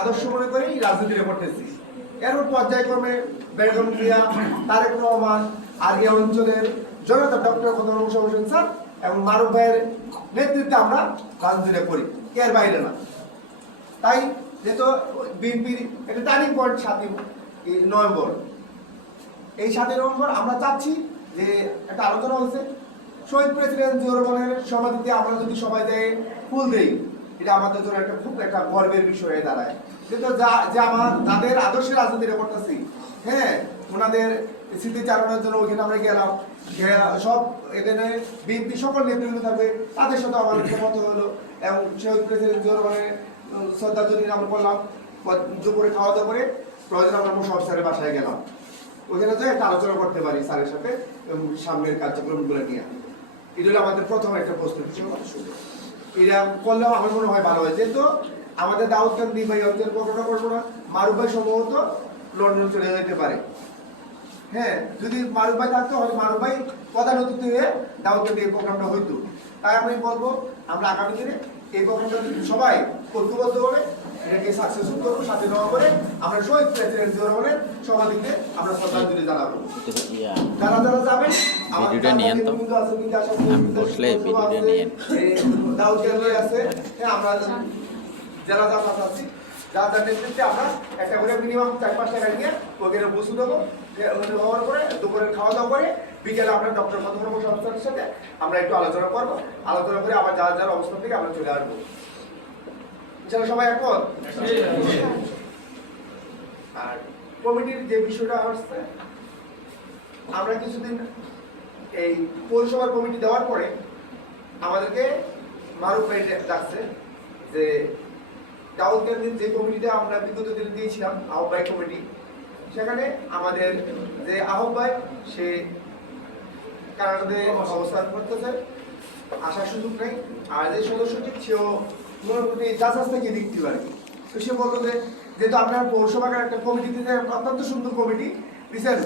আদর্শ মনে করেই রাজনীতিটা করতেছি। এরপর পর্যায়ক্রমে বেগম জিয়া, তারেক রহমান আর এই অঞ্চলের জনতা ডক্টর খন্দকার মোশাররফ হোসেন স্যার এবং মারুফ ভাইয়ের নেতৃত্বে আমরা রাজনীতিটা করি, এর বাইরে না। তাই যেহেতু বিএনপির একটা টার্নিং পয়েন্ট 7 নভেম্বর, এই 7 নভেম্বর আমরা চাচ্ছি যে একটা আলোচনা হচ্ছে শহীদ প্রেসিডেন্ট জিয়াউর রহমানের সমাধিতে আমরা যদি সবাই দেয় ফুল দেই, এটা আমাদের জন্য একটা খুব একটা গর্বের বিষয় হয়ে দাঁড়ায়। যেহেতু যাদের আদর্শে রাজনীতিটা করতেছি, হ্যাঁ, ওনাদের স্মৃতিচারণের জন্য ওইখানে আমরা গেলাম, সব এখানে বিএনপি সকল নেতৃত্ব থাকবে, তাদের সাথে আমার মত হলো এবং শহীদ প্রেসিডেন্ট জিয়াউর রহমানের শ্রদ্ধাঞ্জলি আমরা করলাম। দুপুরে খাওয়া দাওয়া করে প্রয়োজন আমরা মোশাররফ স্যারের বাসায় গেলাম, ওইখানে যে একটা আলোচনা করতে পারি স্যারের সাথে সামনের কার্যক্রমগুলো নিয়ে। এটা হলো আমাদের প্রথম একটা প্রস্তুতি। এটা করলেও আমার মনে হয় ভালো হয়, যেহেতু আমাদের দাউদকান্দি বা অঞ্চলের ঘটনা করবো না, মারুফ ভাই সম্ভবত লন্ডন চলে যেতে পারে। হ্যাঁ, যদি মারুফ ভাই থাকতো হয়তো মারুফ ভাই প্রধান অতিথি হয়ে দাউদকান্দি এই প্রোগ্রামটা হইতো। তাই আমি বলবো আমরা আগামী দিনে এই প্রোগ্রামটা সবাই ঐক্যবদ্ধভাবে এটাকে সাকসেসফুল করবো। 7 নভেম্বরে আমরা শহীদ প্রেসিডেন্ট জিয়াউর রহমানের সমাধিতে আমরা শ্রদ্ধাঞ্জলি জানাবো। যারা যারা যাবেন ভিডিওটা নিয়েন তো, বসলে ভিডিওটা নিয়েন। দাউদকান্দি আছে, হ্যাঁ, আমরা যারা যারা আছি যার যার নেতৃত্বে আমরা একটা করে মিনিমাম 4-5 টাকা নিয়ে ওখানে বসে দেবো। হওয়ার পরে দুপুরে খাওয়া দাওয়া করে বিকেলে আমরা ডক্টর খন্দকার মোশাররফ স্যারের সাথে আমরা একটু আলোচনা করবো। আলোচনা করে আবার যার যার অবস্থান থেকে আমরা চলে আসবো। যারা সবাই একমত। আর কমিটির যে বিষয়টা আসছে, আমরা কিছুদিন এই পৌরসভার কমিটি দেওয়ার পরে আমাদেরকে মারুফ ভাই ডাকছে যে দাউদকান্দির যে কমিটিটা আমরা বিগত দিনে দিয়েছিলাম আহ্বায়ক কমিটি, সেখানে আমাদের যে আহ্বায়ক সে কানাডাতে অবস্থান করতেছে, আসার সুযোগ নেই। আর যে সদস্যটি সেও মূলত জাহাজ থেকে দেখতে পারে। তো সে বলতো যে যেহেতু আপনার পৌরসভার একটা কমিটি দিতে অত্যন্ত সুন্দর কমিটি দিচ্ছেন,